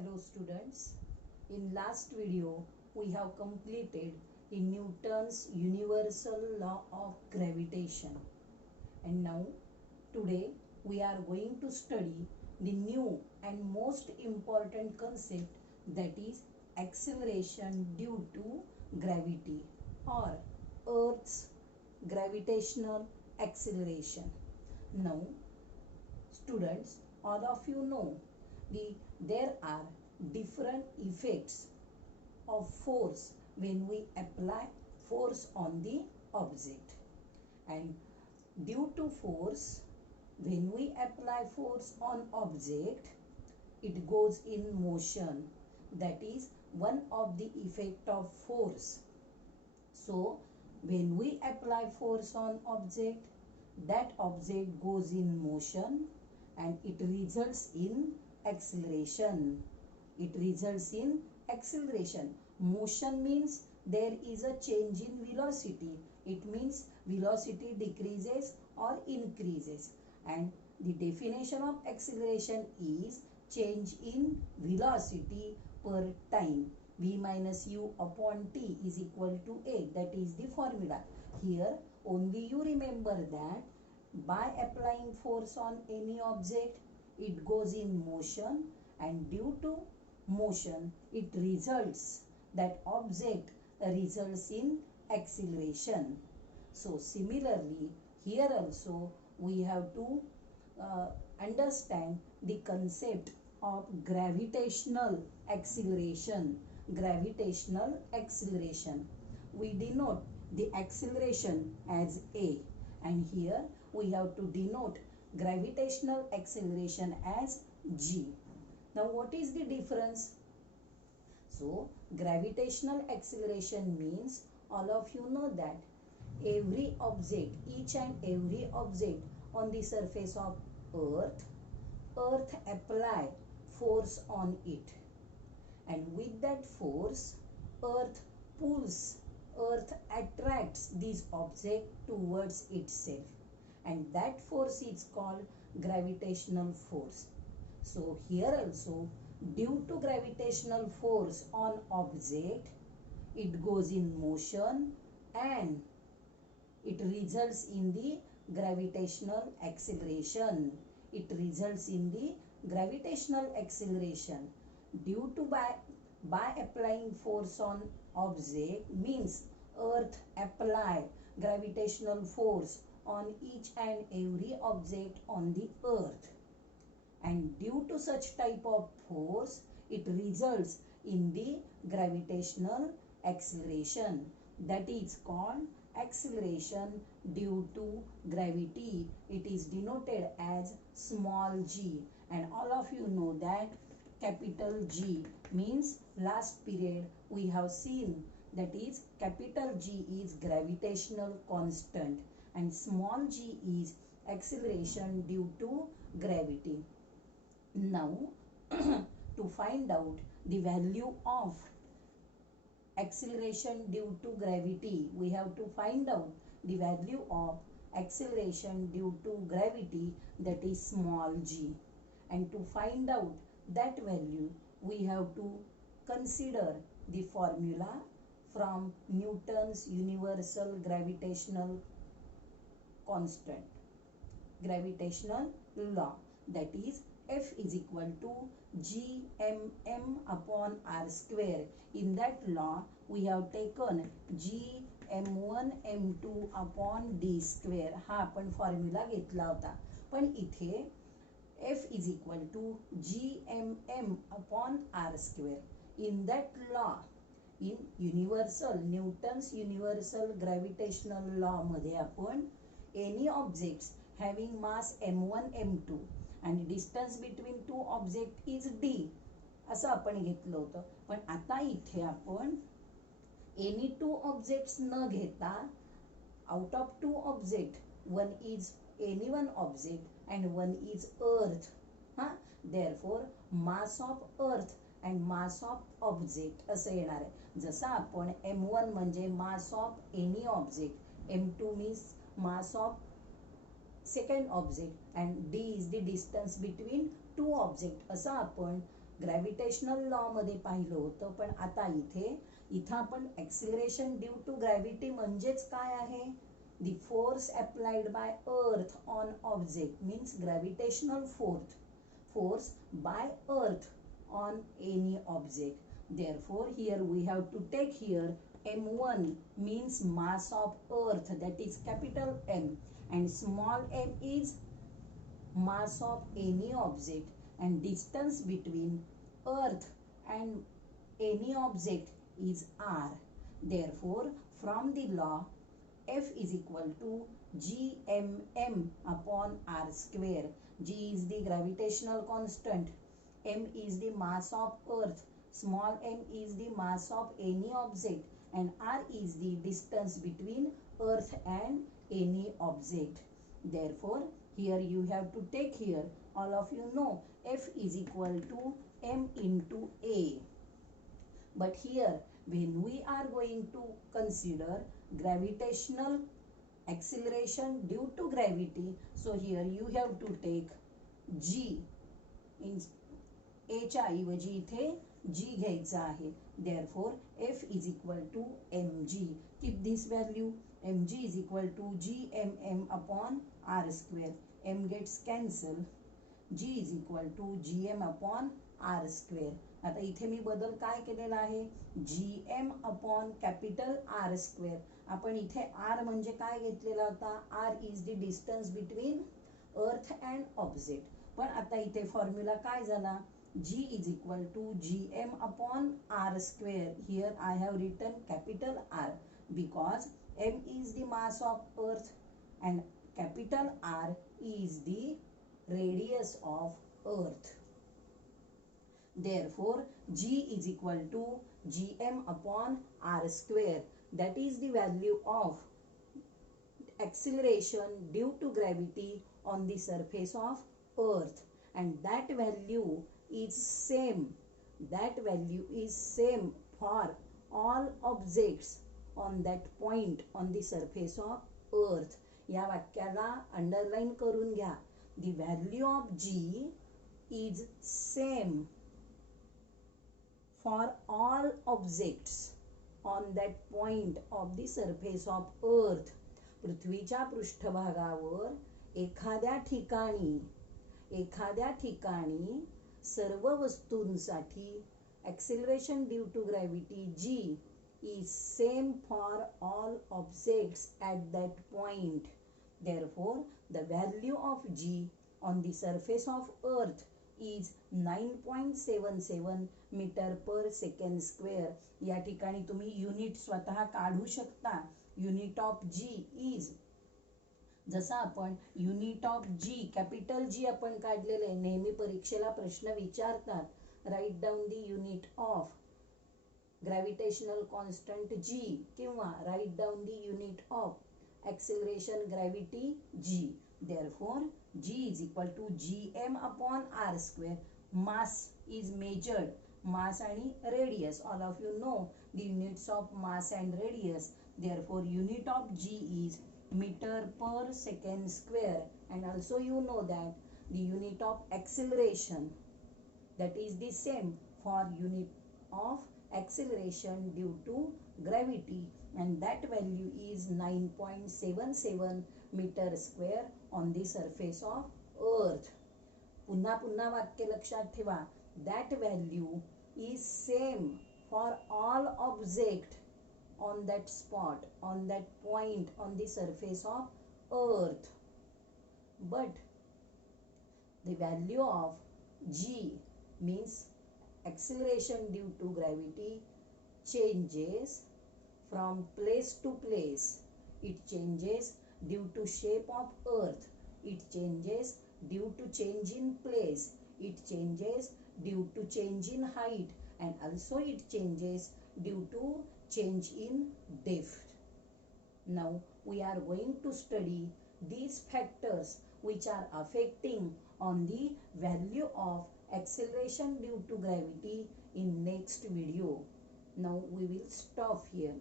Hello students, in last video we have completed in Newton's universal law of gravitation, and now today we are going to study the new and most important concept, that is acceleration due to gravity or Earth's gravitational acceleration. Now students, all of you know there are different effects of force when we apply force on the object, and due to force, when we apply force on object, it goes in motion. That is one of the effect of force. So when we apply force on object, that object goes in motion and it results in acceleration. It results in acceleration. Motion means there is a change in velocity. It means velocity decreases or increases. And the definition of acceleration is change in velocity per time. V minus u upon t is equal to a. That is the formula. Here only you remember that by applying force on any object, it goes in motion, and due to motion it results, that object results in acceleration. So similarly here also we have to understand the concept of gravitational acceleration. Gravitational acceleration, we denote the acceleration as a, and here we have to denote gravitational acceleration as g. Now what is the difference? So gravitational acceleration means, all of you know that every object, each and every object on the surface of earth apply force on it, and with that force earth pulls, earth attracts this object towards itself, and that force is called gravitational force. So here also, due to gravitational force on object, it goes in motion and it results in the gravitational acceleration. It results in the gravitational acceleration. Due to by applying force on object means earth apply gravitational force on each and every object on the earth, and due to such type of force it results in the gravitational acceleration. That is called acceleration due to gravity. It is denoted as small g, and all of you know that capital G means last period we have seen, that is capital G is gravitational constant and small g is acceleration due to gravity. Now to find out the value of acceleration due to gravity, we have to find out the value of acceleration due to gravity, that is small g, and to find out that value we have to consider the formula from Newton's universal gravitational constant, gravitational law, that is F is equal to gmm upon r square. In that law we have taken g m1 m2 upon d square. हा आपण formula घेतला होता, पण इथे F is equal to gmm upon r square. In that law, in Newton's universal gravitational law मध्ये आपण any objects having mass m1 m2 and distance between two object is d असं आपण घेतलं होतं, पण आता इथे आपण any two objects न घेता out of two object, one is any one object and one is earth. Therefore mass of earth and mass of object असं येणार आहे. जसं आपण m1 म्हणजे mass of any object, m2 means mass of second object and d is the distance between two object, असं आपण gravitational law मध्ये पाहिलं होतं, पण आता इथं आपण एक्सिलरेशन ड्यू टू ग्रॅव्हिटी म्हणजेच काय आहे, the force applied by earth on object means gravitational force by earth on any object. Therefore here we have to take here m1 means mass of earth, that is capital M, and small m is mass of any object, and distance between earth and any object is r. Therefore from the law F is equal to gmm upon r square. G is the gravitational constant, m is the mass of earth, small m is the mass of any object, and r is the distance between earth and any object. Therefore here you have to take here, all of you know F is equal to m into a. But here when we are going to consider gravitational acceleration due to gravity, so here you have to take g, in a च्या ऐवजी इथे g घ्यायचा आहे. Therefore F is equal to mg. Keep this value, mg is equal to gmm upon r square. M gets cancelled, g is equal to gm upon r square. आता इथे मी बदल काय केलेला आहे, gm upon capital r square. आपण इथे r म्हणजे काय घेतलेला होता, r is the distance between earth and object. पण आता इथे फॉर्म्युला काय झाला, g is equal to gm upon r square. Here I have written capital r because m is the mass of earth and capital r is the radius of earth. Therefore g is equal to gm upon r square, that is the value of acceleration due to gravity on the surface of earth, and that value is same for all objects on that point on the surface of earth. या वाक्याला underline करून घ्या. The value of g is same for all objects on that point of the surface of earth. पृथ्वीच्या पृष्ठभागावर एखाद्या ठिकाणी सर्व वस्तूंसाठी acceleration due to gravity g is same for all objects at that point. Therefore the value of g on the surface of earth is 9.77 metre पर second square. या ठिकाणी तुम्ही unit स्वतः काढू शकता. युनिट ऑफ जी इज, जसा आपण unit of G capital G आपण काढलेले, नेहमी परीक्षेला प्रश्न विचारतात, write down the unit of gravitational constant G, किंवा write down the unit of acceleration gravity G. Therefore g is equal to gm upon r square. Mass is measured, mass and radius, all of you know the units of mass and radius. Therefore unit of g is meter per second square, and also you know that the unit of acceleration, that is the same for unit of acceleration due to gravity, and that value is 9.77 meter square on the surface of earth. पुन्हा वाक्य लक्षात ठेवा. That value is same for all object on that spot, on that point on the surface of earth. But the value of g means acceleration due to gravity changes from place to place. It changes due to shape of earth. It changes due to change in place. It changes due to change in height, and also it changes due to change in depth. Now we are going to study these factors which are affecting on the value of acceleration due to gravity in next video. Now we will stop here.